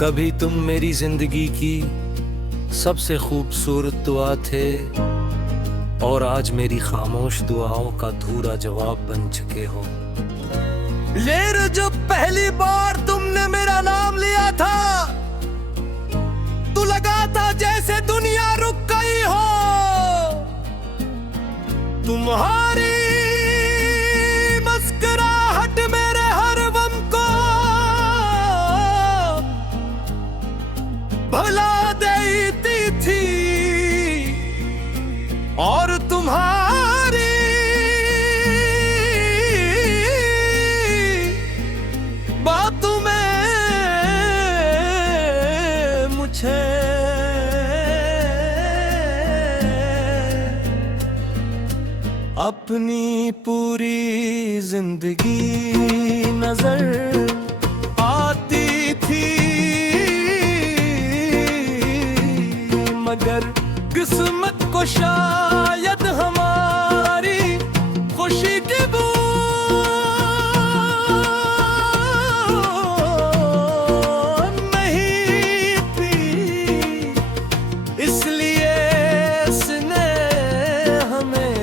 कभी तुम मेरी जिंदगी की सबसे खूबसूरत दुआ थे और आज मेरी खामोश दुआओं का अधूरा जवाब बन चुके हो। लेर जब पहली बार तुमने मेरा नाम लिया था तो लगा था जैसे दुनिया रुक गई हो। तुम्हारी मुस्कुराहट मेरे हर गम को भुला देती थी और तुम्हारी बातों में मुझे अपनी पूरी जिंदगी नजर आती थी, मगर किस्मत को शायद हमारी खुशी की बू नहीं थी, इसलिए इसने हमें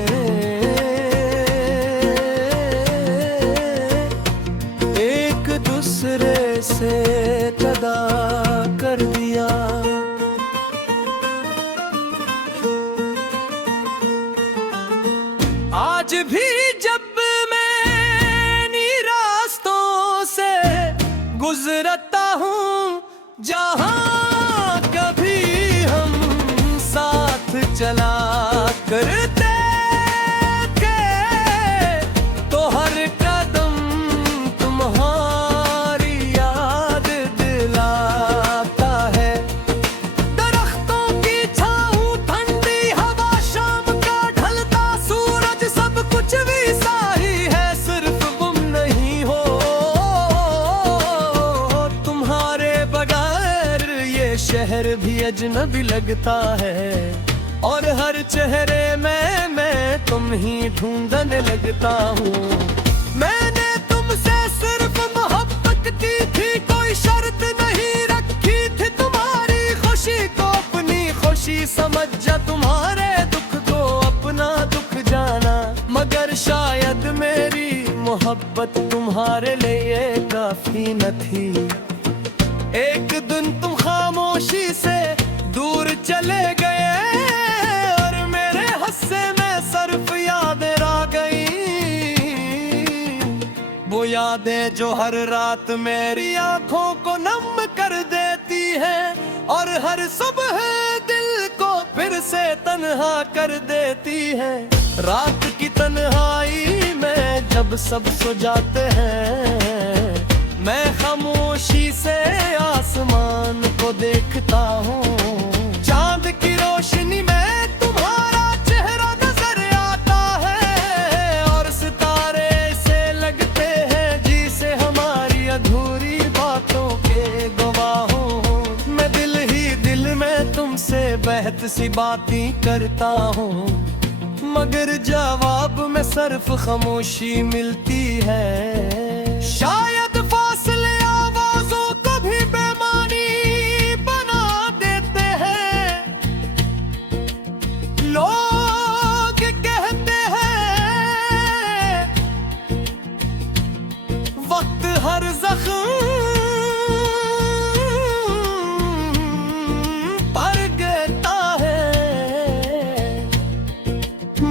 एक दूसरे से जुदा कर दिया। आज भी जब मैं इन रास्तों से गुजरता हूँ जहाँ कभी हम साथ चला करते थे, तो हर कदम तुम्हारी याद दिलाता है। दरख्तों की छाँव, ठंडी हवा, शाम का ढलता सूरज, सब कुछ वैसा ही है, सिर्फ तुम नहीं हो। तुम्हारे बगैर ये शहर भी अजनबी लगता है और हर चेहरे में मैं तुम ही ढूंढने लगता हूँ। मैंने तुमसे सिर्फ मोहब्बत की थी, कोई शर्त नहीं रखी थी। तुम्हारी खुशी को अपनी खुशी समझ जा, तुम्हारे दुख को अपना दुख जाना, मगर शायद मेरी मोहब्बत तुम्हारे लिए काफी न थी। एक दिन तुम खामोशी से दूर चले गए और मेरे हस्से में सिर्फ यादें रह गई, वो यादें जो हर रात मेरी आंखों को नम कर देती हैं और हर सुबह दिल को फिर से तन्हा कर देती हैं। रात की तन्हाई में जब सब सो जाते हैं, मैं खामोशी से आसमान को देखता हूँ। चांद की रोशनी में तुम्हारा चेहरा नजर आता है और सितारे से लगते हैं जिसे हमारी अधूरी बातों के गवाह हो। मैं दिल ही दिल में तुमसे बहत सी बातें करता हूँ, मगर जवाब में सिर्फ खामोशी मिलती है। शायद फासले आवाजों को भी बेमानी बना देते हैं। लोग कहते हैं वक्त हर जख्म पर गिरता है,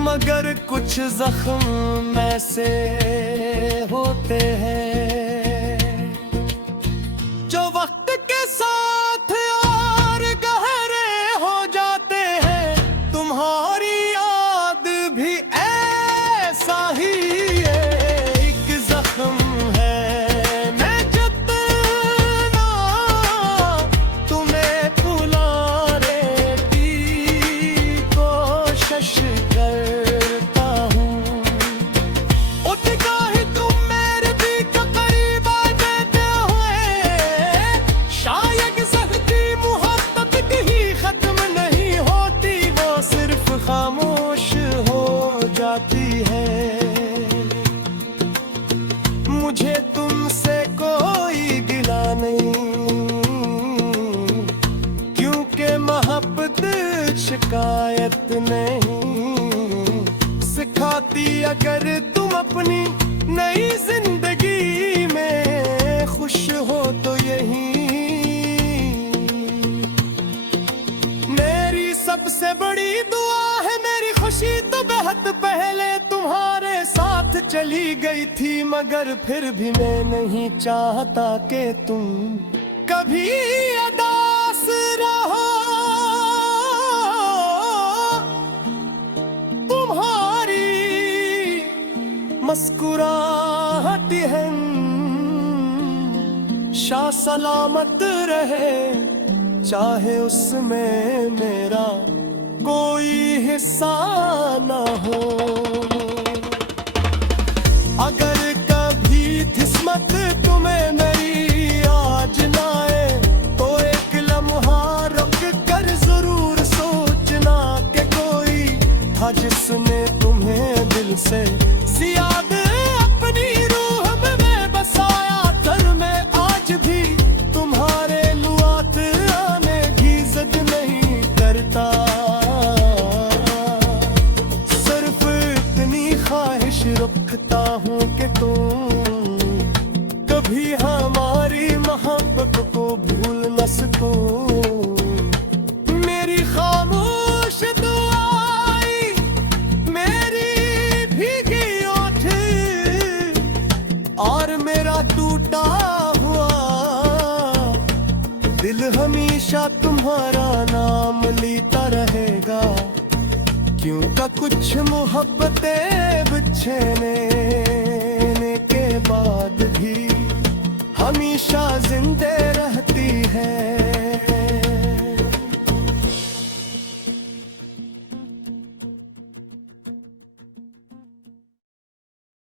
मगर कुछ जख्म ऐसे होते हैं जो वक्त के साथ और गहरे हो जाते हैं। तुम्हारी याद भी ऐसा ही एक जख्म है। मैं जितना तुम्हें भुलाने की कोशिश करता हूँ, उतना ही तुम मेरे भी करीब शब्द शिकायत नहीं सिखाती। अगर तुम अपनी नई जिंदगी में खुश हो तो यही मेरी सबसे बड़ी दुआ है। मेरी खुशी तो बेहद पहले तुम्हारे साथ चली गई थी, मगर फिर भी मैं नहीं चाहता कि तुम कभी उदास रहो। तुम्हारी मुस्कुराहट हमेशा सलामत रहे, चाहे उसमें मेरा कोई हिस्सा न हो। अगर कभी किस्मत तुम्हें मेरी आज लाए तो एक लम्हा रुक कर जरूर सोचना कि कोई था जिसने तुम्हें दिल से ज्यादा अपनी रूह में बसाया। कर मैं आज भी तुम्हारे लुआत आने की जिद नहीं करता, सिर्फ इतनी ख्वाहिश रखता हूँ कि तुम कभी हमारी मोहब्बत को भूल न सको। मेरी खामोश दुआएं, मेरी भीगी ओठ और मेरा टूटा हुआ दिल हमेशा तुम्हारा नाम लेता रहेगा। क्यों का कुछ मोहब्बतें बिछड़ने के बाद भी हमेशा जिंदे रहती है।